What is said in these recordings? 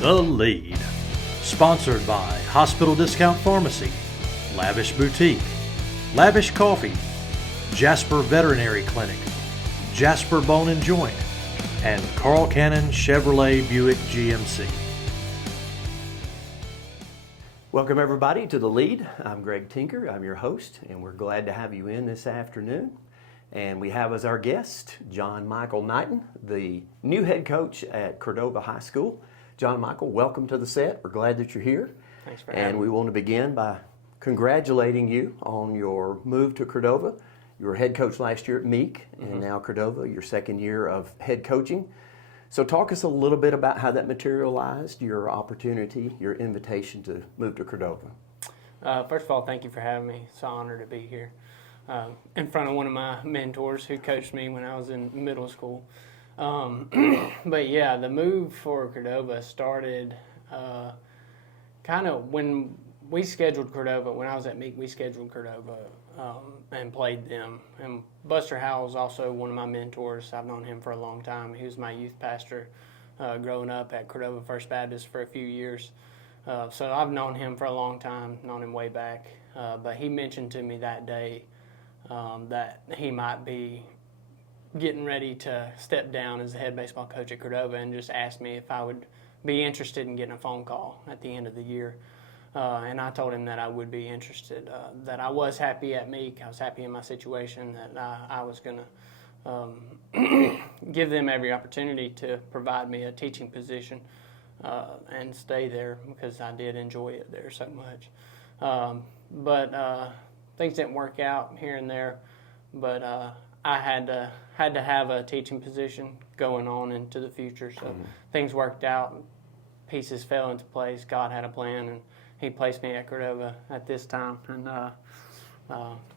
The Lead. Sponsored by Hospital Discount Pharmacy, Lavish Boutique, Lavish Coffee, Jasper Veterinary Clinic, Jasper Bone and Joint, and Carl Cannon Chevrolet Buick GMC. Welcome everybody to The Lead. I'm Greg Tinker, I'm your host, and we're glad to have you in this afternoon. And we have as our guest, John Michael Knighton, the new head coach at Cordova High School. John Michael, welcome to the set. We're glad that you're here. Thanks for having me. And we want to begin by congratulating you on your move to Cordova. You were head coach last year at Meek, and now Cordova, your second year of head coaching. So talk us a little bit about how that materialized, your opportunity, your invitation to move to Cordova. First of all, thank you for having me. It's an honor to be here in front of one of my mentors who coached me when I was in middle school. But yeah, the move for Cordova started kind of when we scheduled Cordova. When I was at Meek, we scheduled Cordova and played them. And Buster Howell is also one of my mentors. I've known him for a long time. He was my youth pastor growing up at Cordova First Baptist for a few years. So I've known him for a long time, known him way back. But he mentioned to me that day that he might be getting ready to step down as the head baseball coach at Cordova, and just asked me if I would be interested in getting a phone call at the end of the year. And I told him that I would be interested, that I was happy at Meek, I was happy in my situation, that I was going to give them every opportunity to provide me a teaching position and stay there because I did enjoy it there so much. But things didn't work out here and there, but I had to have a teaching position going on into the future. So things worked out, pieces fell into place. God had a plan, and He placed me at Cordova at this time, and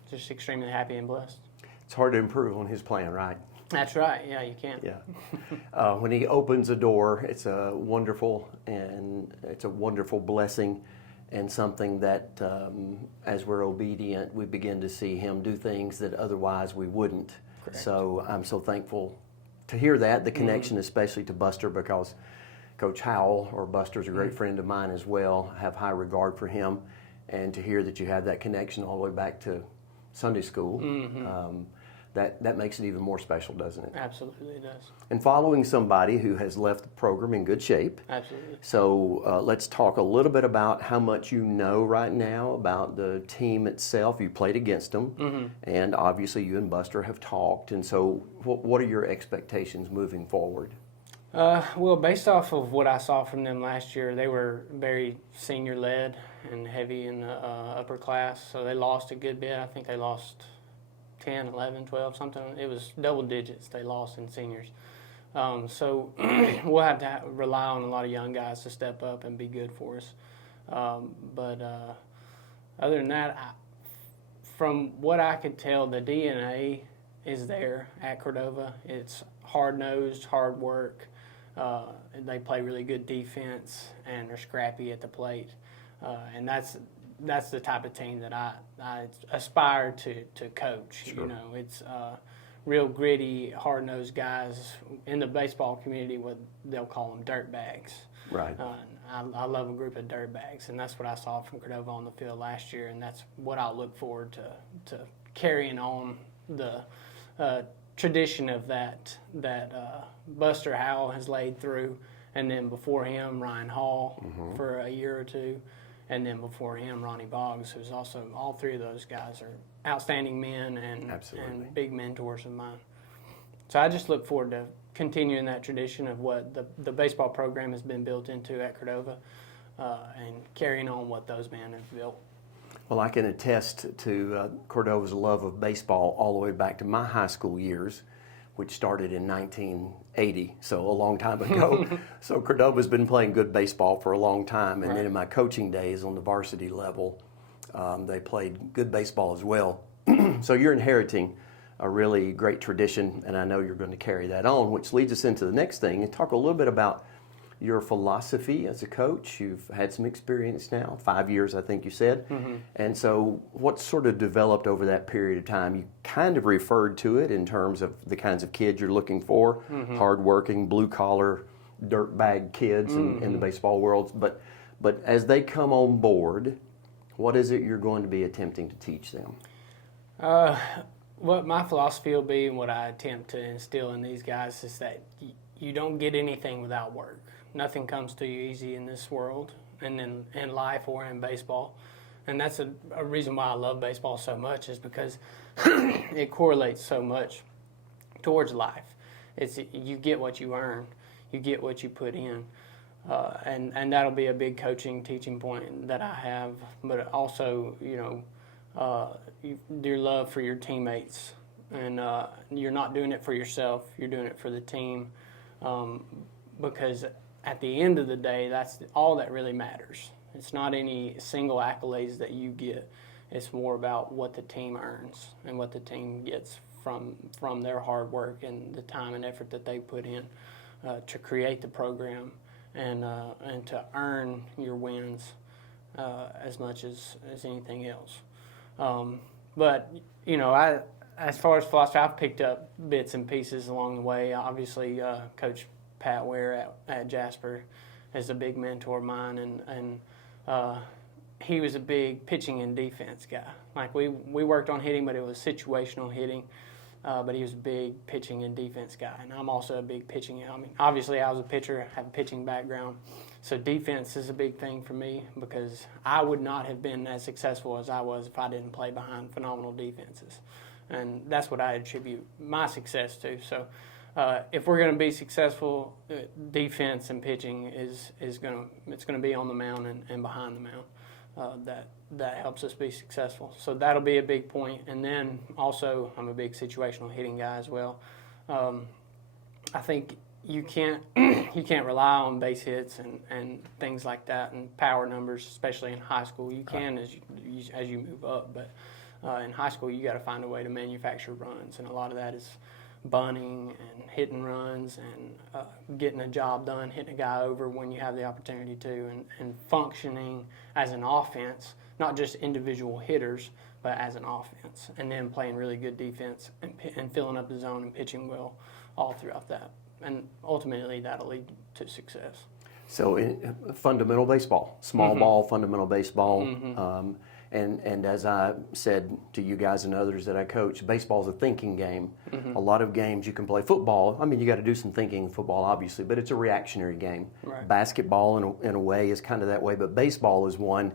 just extremely happy and blessed. It's hard to improve on His plan, right? That's right. Yeah, you can. Yeah. When He opens a door, it's a wonderful blessing, and something that, as we're obedient, we begin to see Him do things that otherwise we wouldn't. Correct. So I'm so thankful to hear that, the connection especially to Buster, because Coach Howell, or Buster's a great friend of mine as well. I have high regard for him, and to hear that you have that connection all the way back to Sunday school, that makes it even more special, doesn't it? Absolutely, it does. And following somebody who has left the program in good shape. Absolutely. So let's talk a little bit about how much you know right now about the team itself. You played against them, and obviously you and Buster have talked. And so what are your expectations moving forward? Well, based off of what I saw from them last year, they were very senior-led and heavy in the upper class. So they lost a good bit. I think they lost 10, 11, 12, something. It was double digits they lost in seniors. So we'll have to rely on a lot of young guys to step up and be good for us. But other than that, from what I could tell, the DNA is there at Cordova. It's hard-nosed, hard work. They play really good defense, and they're scrappy at the plate. And that's the type of team that I aspire to coach. Sure. You know, it's real gritty, hard-nosed guys. In the baseball community, what they'll call them dirtbags. Right. I love a group of dirtbags, and that's what I saw from Cordova on the field last year, and that's what I look forward to carrying on the tradition of that Buster Howell has laid through, and then before him, Ryan Hall for a year or two. And then before him, Ronnie Boggs, who's also, all three of those guys are outstanding men and big mentors of mine. So I just look forward to continuing that tradition of what the baseball program has been built into at Cordova and carrying on what those men have built. Well, I can attest to Cordova's love of baseball all the way back to my high school years, which started in 1980, so a long time ago. So Cordova's been playing good baseball for a long time, and then in my coaching days on the varsity level, they played good baseball as well. So you're inheriting a really great tradition, and I know you're going to carry that on, which leads us into the next thing, and talk a little bit about your philosophy as a coach. You've had some experience now, 5 years I think you said. And so what sort of developed over that period of time? You kind of referred to it in terms of the kinds of kids you're looking for, hardworking, blue collar, dirtbag kids in the baseball world. But as they come on board, what is it you're going to be attempting to teach them? What my philosophy will be and what I attempt to instill in these guys is that you don't get anything without work. Nothing comes to you easy in this world and in life or in baseball. And that's a reason why I love baseball so much, is because it correlates so much towards life. It's you get what you earn, you get what you put in. And that'll be a big coaching, teaching point that I have, but also, your love for your teammates, and you're not doing it for yourself, you're doing it for the team, because at the end of the day, that's all that really matters. It's not any single accolades that you get, it's more about what the team earns and what the team gets from their hard work and the time and effort that they put in to create the program and to earn your wins as much as anything else. But as far as philosophy, I've picked up bits and pieces along the way. Obviously, Coach Pat Ware at Jasper is a big mentor of mine, and he was a big pitching and defense guy. Like we worked on hitting, but it was situational hitting. But he was a big pitching and defense guy, and I'm also a big pitching. I mean, obviously, I was a pitcher, have a pitching background, so defense is a big thing for me, because I would not have been as successful as I was if I didn't play behind phenomenal defenses, and that's what I attribute my success to. So, if we're going to be successful, defense and pitching is going to be on the mound and behind the mound. That helps us be successful. So that'll be a big point. And then also, I'm a big situational hitting guy as well. I think you can't rely on base hits and things like that and power numbers, especially in high school. You can as you move up, but in high school you got to find a way to manufacture runs, and a lot of that is bunting and hitting runs and getting a job done, hitting a guy over when you have the opportunity to, and functioning as an offense, not just individual hitters, but as an offense, and then playing really good defense and filling up the zone and pitching well all throughout that. And ultimately that'll lead to success. So fundamental baseball, small ball, fundamental baseball. And as I said to you guys and others that I coach, baseball's a thinking game. A lot of games you can play football. I mean, you got to do some thinking in football, obviously, but it's a reactionary game. Right. Basketball, in a way, is kind of that way, but baseball is one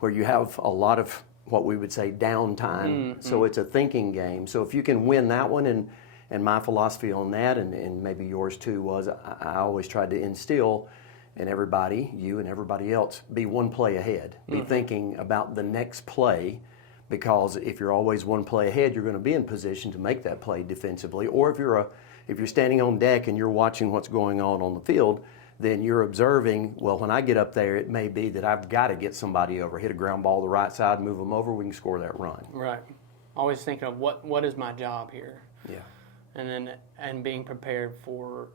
where you have a lot of what we would say downtime. So it's a thinking game. So if you can win that one, and my philosophy on that, and maybe yours too, was I always tried to instill in everybody, you and everybody else, be one play ahead. Be thinking about the next play, because if you're always one play ahead, you're going to be in position to make that play defensively. Or if you're standing on deck and you're watching what's going on the field, then you're observing, well, when I get up there, it may be that I've got to get somebody over, hit a ground ball to the right side, move them over, we can score that run. Right. Always thinking of what is my job here. Yeah. And being prepared for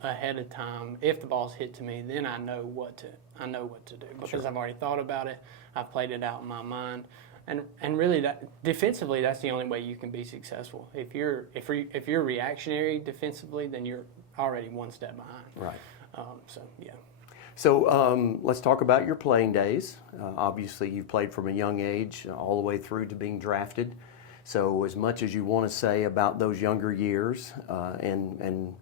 ahead of time. If the ball's hit to me, then I know what to do, because I've already thought about it. I've played it out in my mind, and really that defensively, that's the only way you can be successful. If you're reactionary defensively, then you're already one step behind. Right. Yeah. So let's talk about your playing days. Obviously, you've played from a young age all the way through to being drafted. So as much as you want to say about those younger years and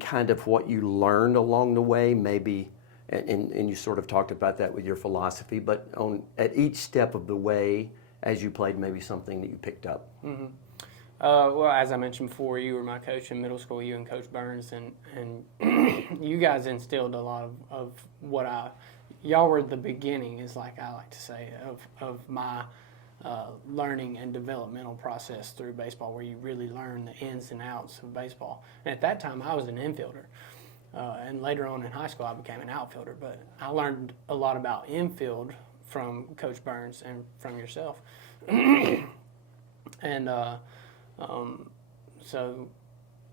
kind of what you learned along the way, maybe, and you sort of talked about that with your philosophy, but at each step of the way as you played, maybe something that you picked up. Well, as I mentioned before, you were my coach in middle school, you and Coach Burns, and you guys instilled a lot of what y'all were the beginning, is like I like to say, of my learning and developmental process through baseball, where you really learn the ins and outs of baseball. And at that time, I was an infielder. And later on in high school, I became an outfielder. But I learned a lot about infield from Coach Burns and from yourself. And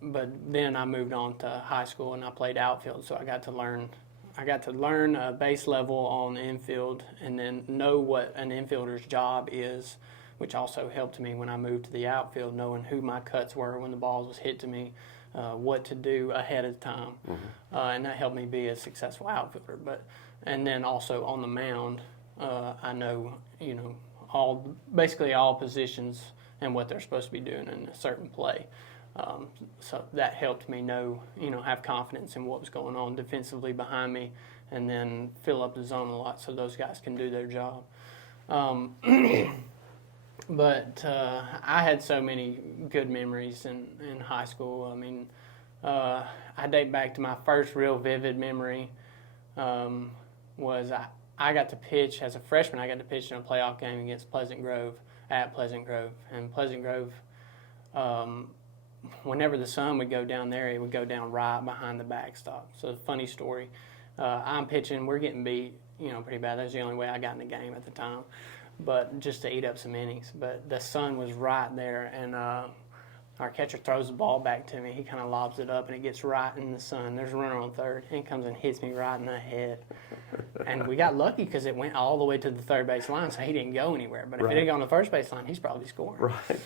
but then I moved on to high school and I played outfield, so I got to learn base level on the infield, and then know what an infielder's job is, which also helped me when I moved to the outfield, knowing who my cuts were when the ball was hit to me, what to do ahead of time, and that helped me be a successful outfielder. And then also on the mound, I know basically all positions and what they're supposed to be doing in a certain play. So that helped me have confidence in what was going on defensively behind me, and then fill up the zone a lot so those guys can do their job. But I had so many good memories in high school. I mean, I date back to my first real vivid memory was I got to pitch as a freshman. I got to pitch in a playoff game against Pleasant Grove at Pleasant Grove. And Pleasant Grove, whenever the sun would go down there, it would go down right behind the backstop. So, funny story. I'm pitching, we're getting beat, pretty bad. That was the only way I got in the game at the time, but just to eat up some innings. But the sun was right there, and our catcher throws the ball back to me. He kind of lobs it up, and it gets right in the sun. There's a runner on third, and he comes and hits me right in the head. And we got lucky because it went all the way to the third base line, so he didn't go anywhere. But if it had gone to the first base line, he's probably scoring. Right.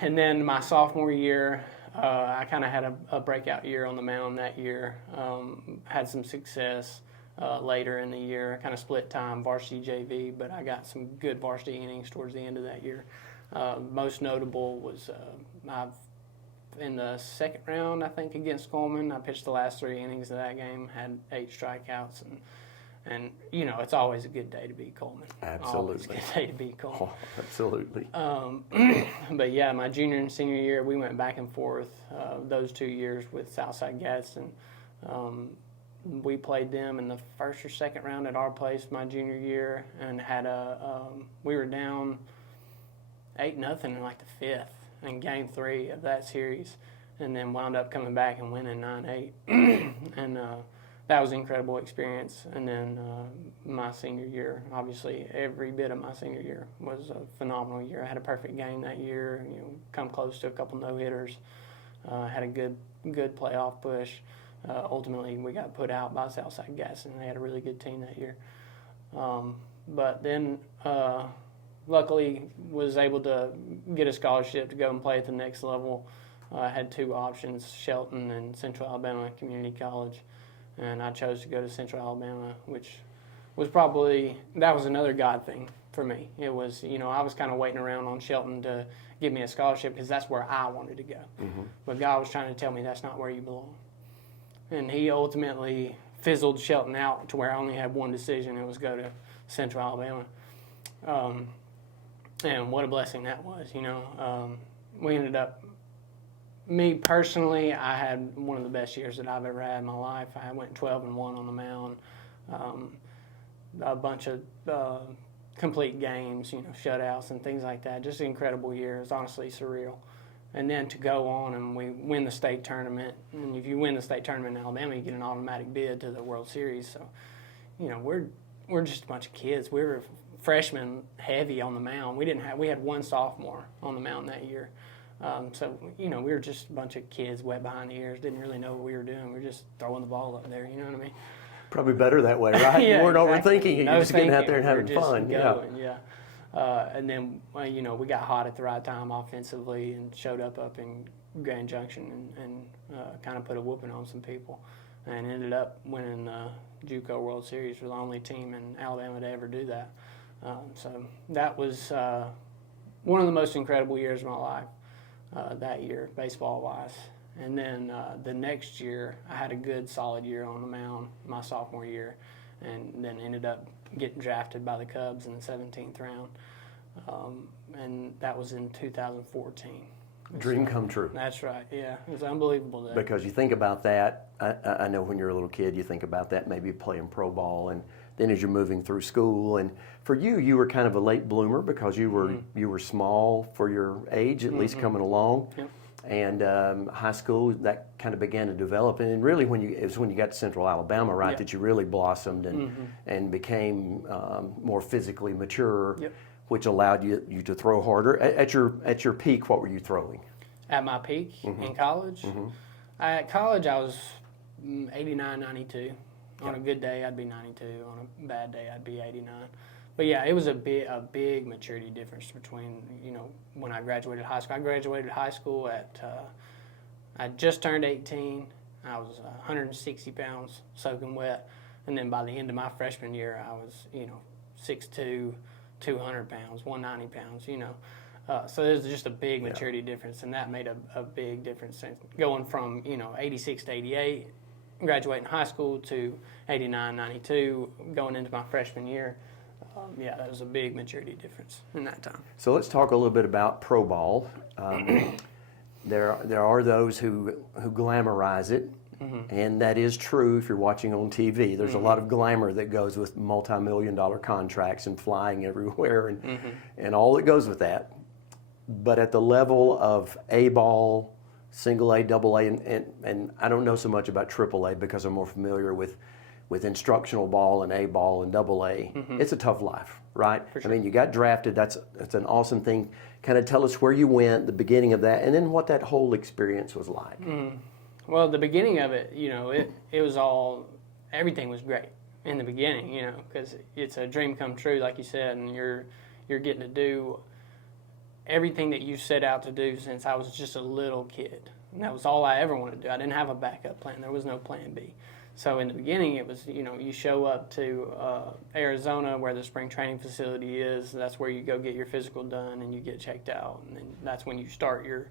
And then my sophomore year, I kind of had a breakout year on the mound that year. Had some success later in the year. I kind of split time varsity JV, but I got some good varsity innings towards the end of that year. Most notable was in the second round, I think, against Coleman. I pitched the last 3 innings of that game, had 8 strikeouts, and it's always a good day to beat Coleman. Absolutely. Always a good day to beat Coleman. Oh, absolutely. But yeah, my junior and senior year, we went back and forth those 2 years with Southside Gadsden. We played them in the first or second round at our place my junior year, and had we were down 8-0 in like the 5th in Game 3 of that series, and then wound up coming back and winning 9-8, and that was an incredible experience. And then my senior year, obviously every bit of my senior year was a phenomenal year. I had a perfect game that year, come close to a couple no-hitters, had a good playoff push. Ultimately, we got put out by Southside Gadsden. They had a really good team that year. But then, luckily, was able to get a scholarship to go and play at the next level. I had 2 options, Shelton and Central Alabama Community College. And I chose to go to Central Alabama, which was that was another God thing for me. It was, I was kind of waiting around on Shelton to give me a scholarship because that's where I wanted to go. Mm-hmm. But God was trying to tell me that's not where you belong. And he ultimately fizzled Shelton out to where I only had one decision. It was go to Central Alabama. And what a blessing that was, We ended up, me personally, I had one of the best years that I've ever had in my life. I went 12-1 on the mound, a bunch of complete games, shutouts and things like that. Just an incredible year. It was honestly surreal. And then to go on and we win the state tournament. And if you win the state tournament in Alabama, you get an automatic bid to the World Series. So, we're just a bunch of kids. We were freshmen heavy on the mound. We had one sophomore on the mound that year. So, we were just a bunch of kids wet behind the ears, didn't really know what we were doing. We were just throwing the ball up there, you know what I mean? Probably better that way, right? Yeah, you weren't exactly. overthinking it. You're just getting out there and having fun. Going, yeah. And then, we got hot at the right time offensively and showed up in Grand Junction and kind of put a whooping on some people and ended up winning the JUCO World Series. We're the only team in Alabama to ever do that. So that was one of the most incredible years of my life that year, baseball-wise. And then the next year, I had a good, solid year on the mound my sophomore year, and then ended up getting drafted by the Cubs in the 17th round. And that was in 2014. Dream come true. That's right, yeah. It was unbelievable day. Because you think about that, I know when you're a little kid, you think about that, maybe playing pro ball, and then as you're moving through school. And for you were kind of a late bloomer because you were small for your age, at least coming along. Yep. And high school, that kind of began to develop. And really it was when you got to Central Alabama, right, that you really blossomed and became more physically mature, which allowed you to throw harder. At your peak, what were you throwing? At my peak in college? At college, I was 89, 92. On a good day, I'd be 92. On a bad day, I'd be 89. But yeah, it was a big maturity difference between, when I graduated high school. I graduated high school at I just turned 18. I was 160 pounds soaking wet. And then by the end of my freshman year, I was, 6'2", 200 pounds, 190 pounds, So there's just a big maturity difference, and that made a big difference. Going from, 86 to 88, graduating high school, to 89, 92, going into my freshman year. That was a big maturity difference in that time. So let's talk a little bit about pro ball. There are those who glamorize it, and that is true if you're watching on TV. There's a lot of glamour that goes with multi-million-dollar contracts and flying everywhere and all that goes with that. But at the level of A-ball, single A, double A, and I don't know so much about triple A because I'm more familiar with instructional ball and A-ball and double A, it's a tough life, right? For sure. I mean, you got drafted, that's an awesome thing. Kind of tell us where you went, the beginning of that, and then what that whole experience was like. Well, the beginning of it, it was all, everything was great in the beginning, because it's a dream come true, like you said, and you're getting to do everything that you set out to do since I was just a little kid. And that was all I ever wanted to do. I didn't have a backup plan. There was no plan B. So in the beginning, it was, you show up to Arizona where the spring training facility is. That's where you go get your physical done and you get checked out. And then that's when you start your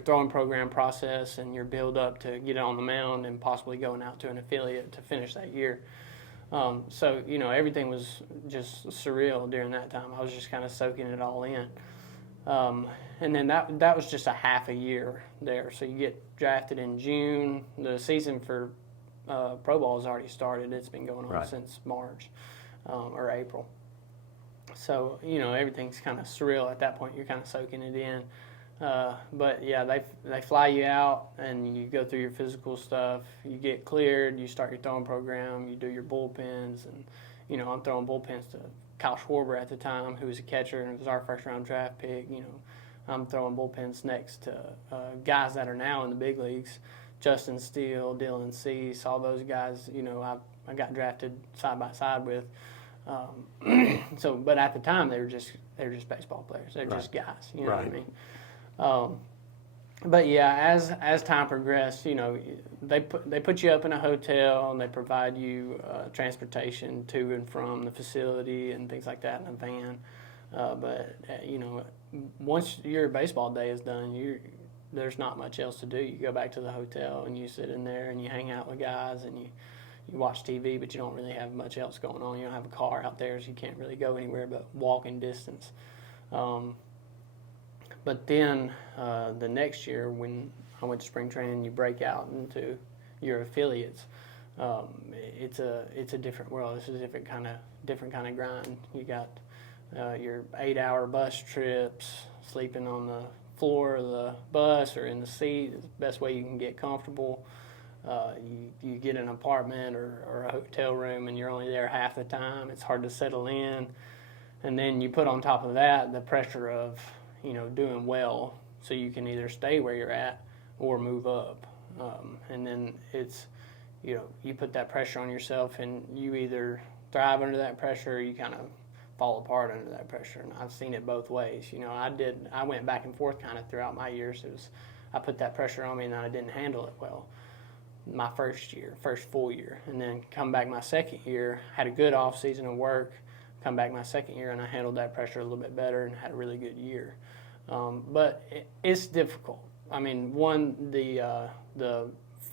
throwing program process and your build up to get on the mound and possibly going out to an affiliate to finish that year. So, everything was just surreal during that time. I was just kind of soaking it all in. And then that was just a half a year there. So you get drafted in June. The season for pro ball has already started. It's been going on since March or April. So, everything's kind of surreal at that point. You're kind of soaking it in. But yeah, they fly you out and you go through your physical stuff. You get cleared. You start your throwing program. You do your bullpens. And, I'm throwing bullpens to Kyle Schwarber at the time, who was a catcher and was our first-round draft pick. I'm throwing bullpens next to guys that are now in the big leagues. Justin Steele, Dylan Cease, all those guys, I got drafted side by side with. But at the time, they were just baseball players. They're just guys, you know what I mean? But yeah, as time progressed, they put you up in a hotel and they provide you transportation to and from the facility and things like that in a van. But once your baseball day is done, there's not much else to do. You go back to the hotel and you sit in there and you hang out with guys and you watch TV, but you don't really have much else going on. You don't have a car out there, so you can't really go anywhere but walking distance. But then the next year, when I went to spring training, you break out into your affiliates. It's a different world. It's a different kind of grind. You got your 8-hour bus trips, sleeping on the floor of the bus or in the seat is the best way you can get comfortable. You get an apartment or a hotel room and you're only there half the time. It's hard to settle in. And then you put on top of that the pressure of doing well, so you can either stay where you're at or move up. And then it's, you put that pressure on yourself and you either thrive under that pressure or you kind of fall apart under that pressure. And I've seen it both ways. I went back and forth kind of throughout my years. I put that pressure on me and I didn't handle it well my first full year. And then come back my second year, had a good off season of work, come back my second year and I handled that pressure a little bit better and had a really good year. But it's difficult. I mean,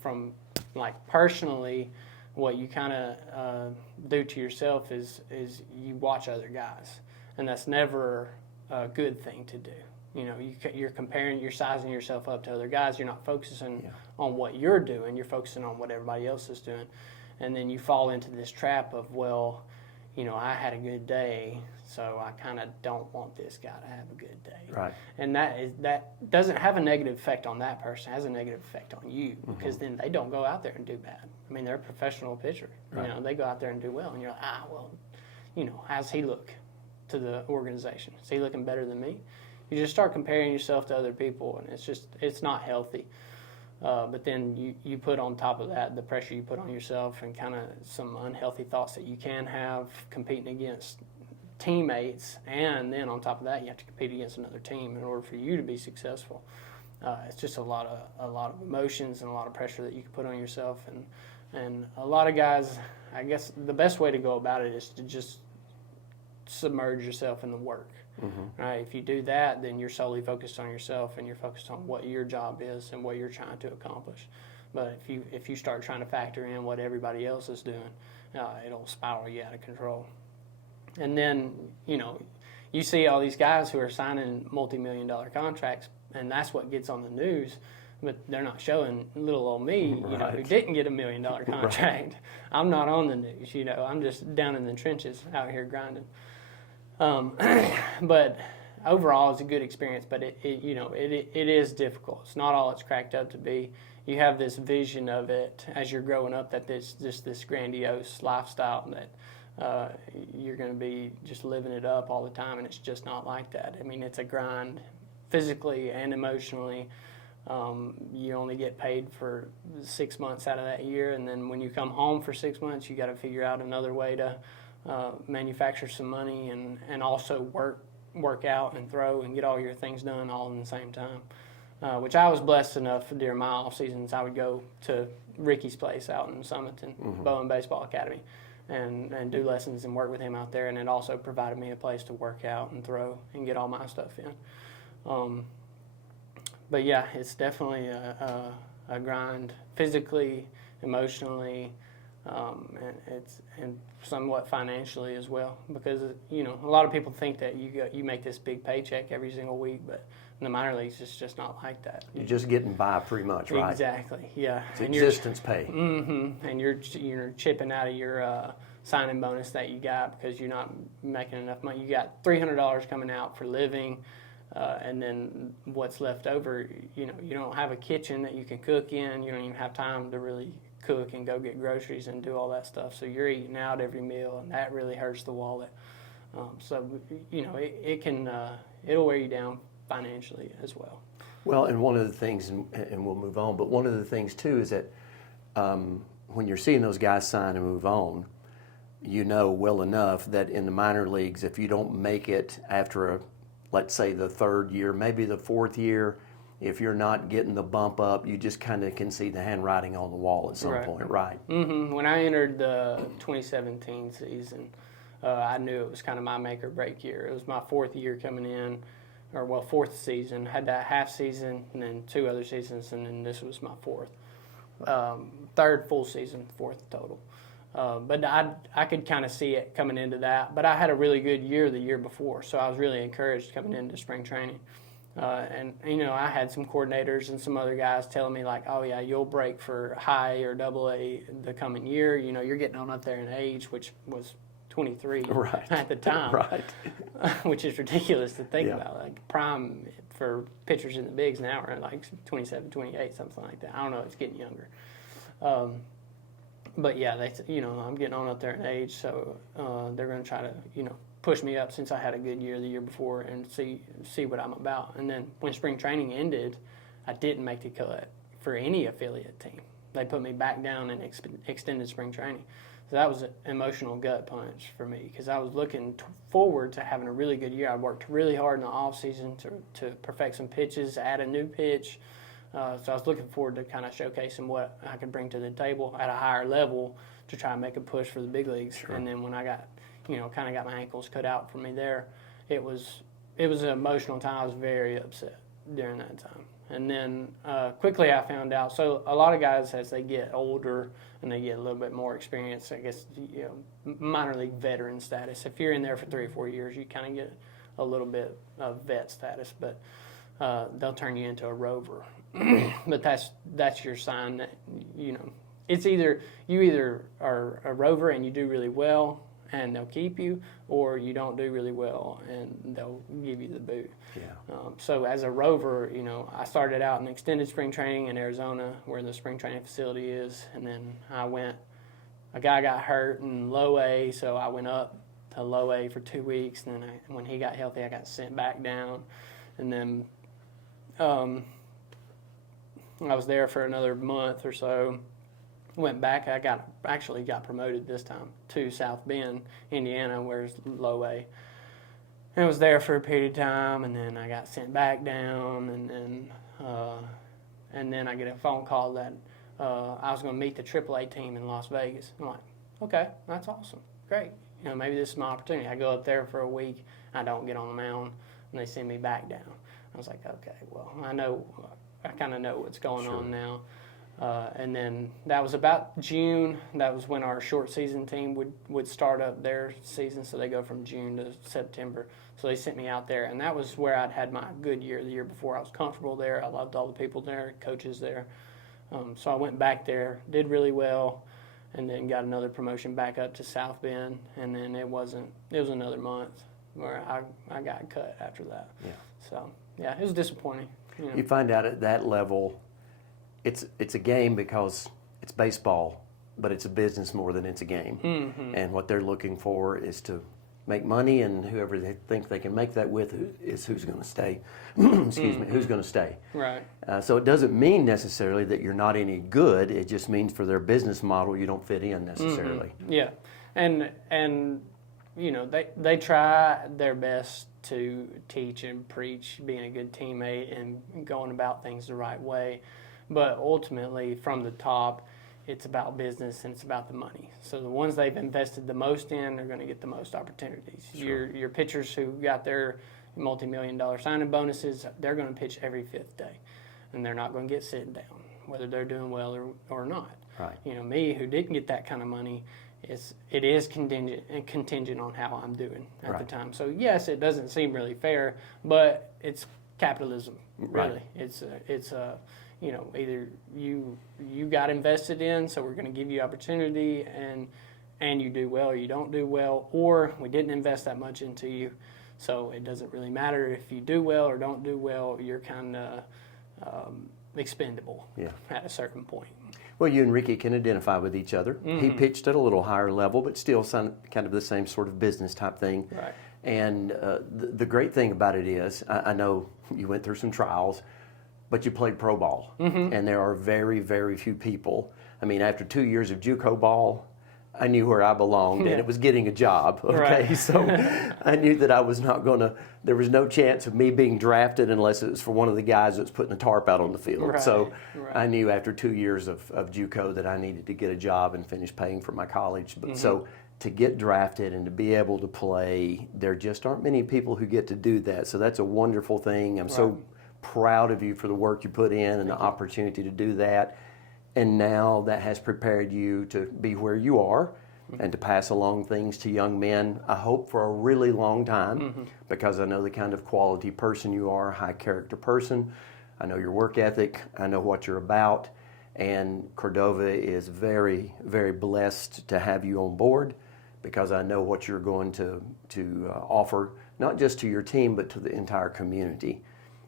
from like personally, what you kind of do to yourself is you watch other guys, and that's never a good thing to do. You're comparing, you're sizing yourself up to other guys. You're not focusing on what you're doing. You're focusing on what everybody else is doing, and then you fall into this trap of, well, I had a good day, so I kind of don't want this guy to have a good day. Right. And that doesn't have a negative effect on that person. It has a negative effect on you, because then they don't go out there and do bad. I mean, they're a professional pitcher. Right. They go out there and do well, and you're like, how's he look to the organization? Is he looking better than me? You just start comparing yourself to other people, and it's not healthy. But then you put on top of that the pressure you put on yourself and kind of some unhealthy thoughts that you can have competing against teammates, and then on top of that you have to compete against another team in order for you to be successful. it's just a lot of emotions and a lot of pressure that you can put on yourself, and a lot of guys, I guess the best way to go about it is to just submerge yourself in the work. Right? If you do that, then you're solely focused on yourself and you're focused on what your job is and what you're trying to accomplish. But if you start trying to factor in what everybody else is doing, it'll spiral you out of control. And then, you see all these guys who are signing multi-million-dollar contracts, and that's what gets on the news, but they're not showing little old me, who didn't get $1 million contract. Right. I'm not on the news, I'm just down in the trenches out here grinding. But overall, it's a good experience, but it is difficult. It's not all it's cracked up to be. You have this vision of it as you're growing up, that there's just this grandiose lifestyle that you're going to be just living it up all the time, and it's just not like that. I mean, it's a grind physically and emotionally. You only get paid for 6 months out of that year, and then when you come home for 6 months, you got to figure out another way to manufacture some money and also work out and throw and get all your things done all in the same time. Which I was blessed enough during my off seasons. I would go to Ricky's place out in Summerton, Bowen Baseball Academy, and do lessons and work with him out there. And it also provided me a place to work out and throw and get all my stuff in. But yeah, it's definitely a grind, physically, emotionally, and somewhat financially as well. Because a lot of people think that you make this big paycheck every single week, but in the minor leagues, it's just not like that. You're just getting by pretty much, right? Exactly, yeah. It's existence pay. And you're chipping out of your signing bonus that you got because you're not making enough money. You got $300 coming out for living, and then what's left over, you don't have a kitchen that you can cook in. You don't even have time to really cook and go get groceries and do all that stuff. So you're eating out every meal, and that really hurts the wallet. So it can it'll wear you down financially as well. Well, and one of the things, and we'll move on, but one of the things too is that when you're seeing those guys sign and move on, well enough that in the minor leagues, if you don't make it after let's say the third year, maybe the fourth year, if you're not getting the bump up, you just kind of can see the handwriting on the wall at some point, right? When I entered the 2017 season, I knew it was kind of my make or break year. It was my fourth year coming in, fourth season. Had that half season and then 2 other seasons, and then this was my fourth. Third full season, fourth total. But I could kind of see it coming into that. But I had a really good year the year before, so I was really encouraged coming into spring training. And I had some coordinators and some other guys telling me like, oh yeah, you'll break for high or double A the coming year. You're getting on up there in age, which was 23 at the time, which is ridiculous to think about. Like prime for pitchers in the bigs now are like 27, 28, something like that. I don't know, it's getting younger. But yeah, I'm getting on up there in age, so they're going to try to, push me up since I had a good year the year before and see what I'm about. And then when spring training ended, I didn't make the cut for any affiliate team. They put me back down in extended spring training. So that was an emotional gut punch for me because I was looking forward to having a really good year. I worked really hard in the off season to perfect some pitches, add a new pitch. So I was looking forward to kind of showcasing what I could bring to the table at a higher level to try and make a push for the big leagues. Sure. And then when I got, kind of got my ankles cut out for me there, it was an emotional time. I was very upset during that time. And then quickly I found out, so a lot of guys as they get older and they get a little bit more experience, I guess, minor league veteran status. If you're in there for 3 or 4 years, you kind of get a little bit of vet status, but they'll turn you into a rover. But that's your sign that, it's either you are a rover and you do really well and they'll keep you, or you don't do really well and they'll give you the boot. Yeah. So as a rover, I started out in extended spring training in Arizona where the spring training facility is, and then a guy got hurt in low A, so I went up to low A for 2 weeks, and then when he got healthy, I got sent back down, and then I was there for another month or so. Went back. I actually got promoted this time to South Bend, Indiana, where it's low A. And I was there for a period of time, and then I got sent back down, and then and then I get a phone call that I was going to meet the AAA team in Las Vegas. I'm like, okay, that's awesome, great. Maybe this is my opportunity. I go up there for a week, I don't get on the mound, and they send me back down. I was like, okay, well, I kind of know what's going on now. And then that was about June. That was when our short season team would start up their season, so they go from June to September. So they sent me out there, and that was where I'd had my good year. The year before, I was comfortable there. I loved all the people there, coaches there. So I went back there, did really well, and then got another promotion back up to South Bend. And then it was another month where I got cut after that. Yeah. So yeah, it was disappointing. You find out at that level, it's a game because it's baseball, but it's a business more than it's a game. Mm-hmm. And what they're looking for is to make money, and whoever they think they can make that with is who's going to stay. Excuse me, who's going to stay. Right. So it doesn't mean necessarily that you're not any good. It just means for their business model you don't fit in necessarily. Mm-hmm. Yeah, and they try their best to teach and preach being a good teammate and going about things the right way. But ultimately, from the top, it's about business and it's about the money. So the ones they've invested the most in are going to get the most opportunities. Sure. Your pitchers who got their multi-million-dollar signing bonuses, they're going to pitch every fifth day, and they're not going to get sitting down, whether they're doing well or not. Right. Me, who didn't get that kind of money, it is contingent on how I'm doing at the time. So yes, it doesn't seem really fair, but it's capitalism. Really, it's either you got invested in, so we're going to give you opportunity, and you do well or you don't do well, or we didn't invest that much into you, so it doesn't really matter if you do well or don't do well. You're kind of expendable at a certain point. Well, you and Ricky can identify with each other. Mm-hmm. He pitched at a little higher level, but still kind of the same sort of business type thing. Right. And the great thing about it is, I know you went through some trials, but you played pro ball. Mm-hmm. And there are very, very few people. I mean, after 2 years of JUCO ball, I knew where I belonged, and it was getting a job. Okay, right. So I knew that I was not going to. There was no chance of me being drafted unless it was for one of the guys that's putting the tarp out on the field. Right. So I knew after 2 years of JUCO that I needed to get a job and finish paying for my college. But so to get drafted and to be able to play, there just aren't many people who get to do that. So that's a wonderful thing. I'm so proud of you for the work you put in and the opportunity to do that. And now that has prepared you to be where you are and to pass along things to young men, I hope, for a really long time, because I know the kind of quality person you are, a high character person. I know your work ethic. I know what you're about. And Cordova is very, very blessed to have you on board, because I know what you're going to offer, not just to your team, but to the entire community.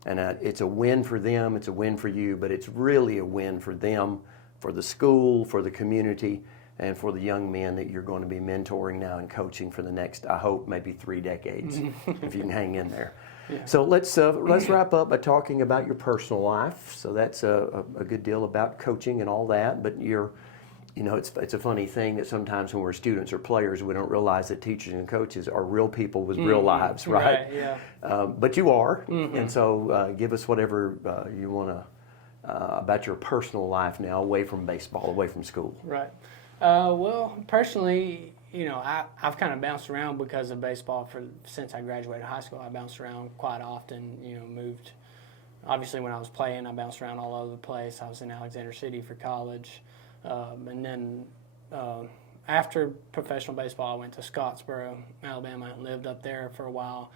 And it's a win for them, it's a win for you, but it's really a win for them, for the school, for the community, and for the young men that you're going to be mentoring now and coaching for the next, I hope, maybe 3 decades, if you can hang in there. Yeah. So let's wrap up by talking about your personal life. So that's a good deal about coaching and all that, but it's a funny thing that sometimes when we're students or players, we don't realize that teachers and coaches are real people with real lives, right? Yeah. But you are, and so give us whatever you want to about your personal life now, away from baseball, away from school. Right. Well, personally, I've kind of bounced around because of baseball since I graduated high school. I bounced around quite often. Moved. Obviously, when I was playing, I bounced around all over the place. I was in Alexander City for college. And then after professional baseball, I went to Scottsboro, Alabama, and lived up there for a while.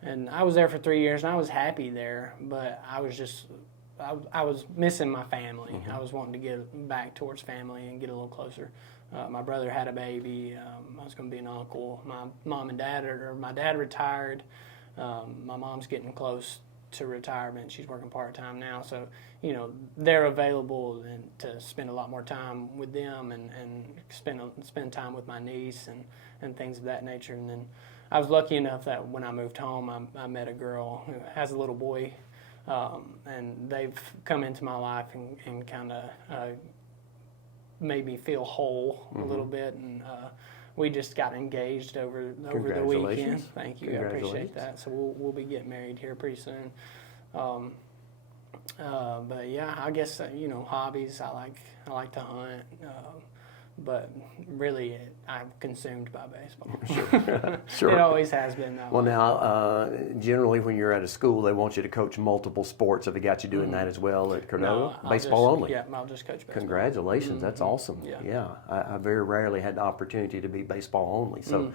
And I was there for 3 years, and I was happy there, but I was missing my family. Mm-hmm. I was wanting to get back towards family and get a little closer. My brother had a baby. I was going to be an uncle. My dad retired. My mom's getting close to retirement. She's working part-time now, so they're available to spend a lot more time with them and spend time with my niece and things of that nature. And then I was lucky enough that when I moved home, I met a girl who has a little boy, and they've come into my life and kind of made me feel whole a little bit, and we just got engaged over the weekend. Thank you, I appreciate that. So we'll be getting married here pretty soon. But yeah, I guess hobbies. I like to hunt, but really I'm consumed by baseball. Sure. It always has been that Well, way. now, generally when you're at a school, they want you to coach multiple sports. Have they got you doing that as well at Cordova? I'll Baseball just, only? Yeah, I'll just coach baseball. Congratulations, that's awesome. Yeah. I very rarely had the opportunity to be baseball only, so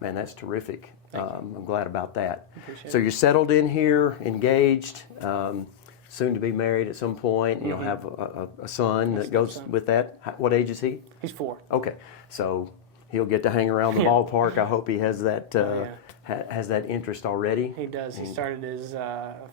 man, that's terrific. I'm glad about that. Appreciate So you're settled in here, engaged, soon to be married at some point, and you'll have a son that goes with that. What age is he? He's 4. Okay, so he'll get to hang around the ballpark. I hope he has that has that interest already. He does. He started his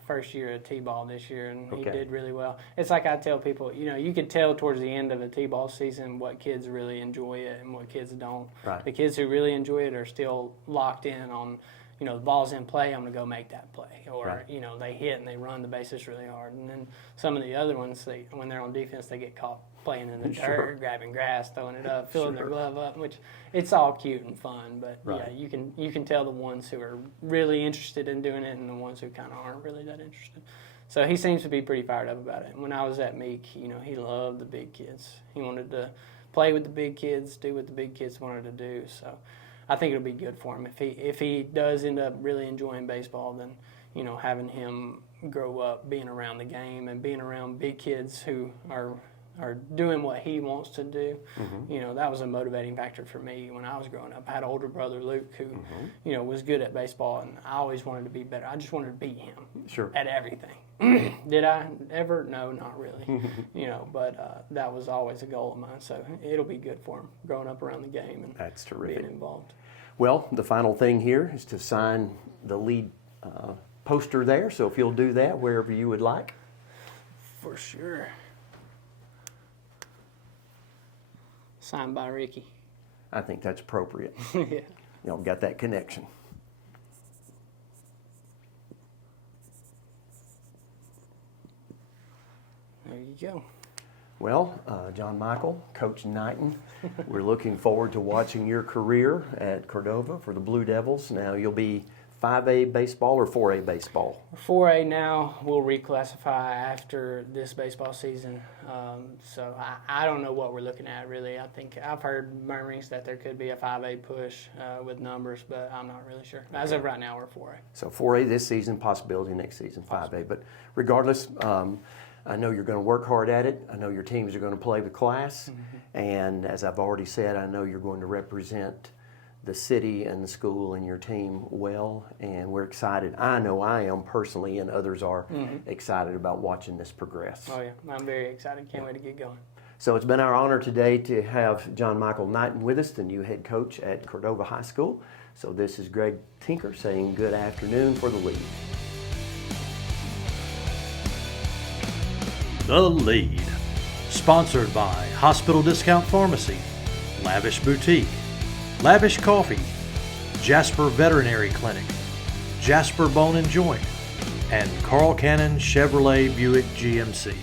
first year at T-ball this year, and he Okay. did really well. It's like I tell people, you can tell towards the end of a T-ball season what kids really enjoy it and what kids don't. Right. The kids who really enjoy it are still locked in on, the ball's in play, I'm going to go make that play. Or, Right. They hit and they run the bases really hard. And then some of the other ones, when they're on defense, they get caught playing in the dirt, grabbing grass, throwing it up, filling their glove up, which it's all cute and fun. But Right. yeah, you can tell the ones who are really interested in doing it and the ones who kind of aren't really that interested. So he seems to be pretty fired up about it. When I was at Meek, he loved the big kids. He wanted to play with the big kids, do what the big kids wanted to do. So I think it'll be good for him if he does end up really enjoying baseball. Then having him grow up being around the game and being around big kids who are doing what he wants to do. That was a motivating factor for me when I was growing up. I had an older brother, Luke, who was good at baseball, and I always wanted to be better. I just wanted to beat him at everything. Did I ever? No, not really. But that was always a goal of mine. So it'll be good for him growing up around the game and That's terrific. being involved. Well, the final thing here is to sign the lead poster there. So if you'll do that wherever you would like. For sure. Signed by Ricky. I think that's appropriate. Yeah. Got that connection. There you go. Well, John Michael, Coach Knighton, we're looking forward to watching your career at Cordova for the Blue Devils. Now, you'll be 5A baseball or 4A baseball? 4A now will reclassify after this baseball season. So I don't know what we're looking at, really. I think I've heard murmurings that there could be a 5A push with numbers, but I'm not really sure. As of right now, we're 4A. So 4A this season, possibility next season, 5A. But regardless, I know you're going to work hard at it. I know your teams are going to play the class. And as I've already said, I know you're going to represent the city and the school and your team well. And we're excited. I know I am personally, and others are excited about watching this progress. Oh, yeah. I'm very excited. Can't wait to get going. So it's been our honor today to have John Michael Knighton with us, the new head coach at Cordova High School. So this is Greg Tinker saying good afternoon for the lead. The Lead. Sponsored by Hospital Discount Pharmacy, Lavish Boutique, Lavish Coffee, Jasper Veterinary Clinic, Jasper Bone and Joint, and Carl Cannon Chevrolet Buick GMC.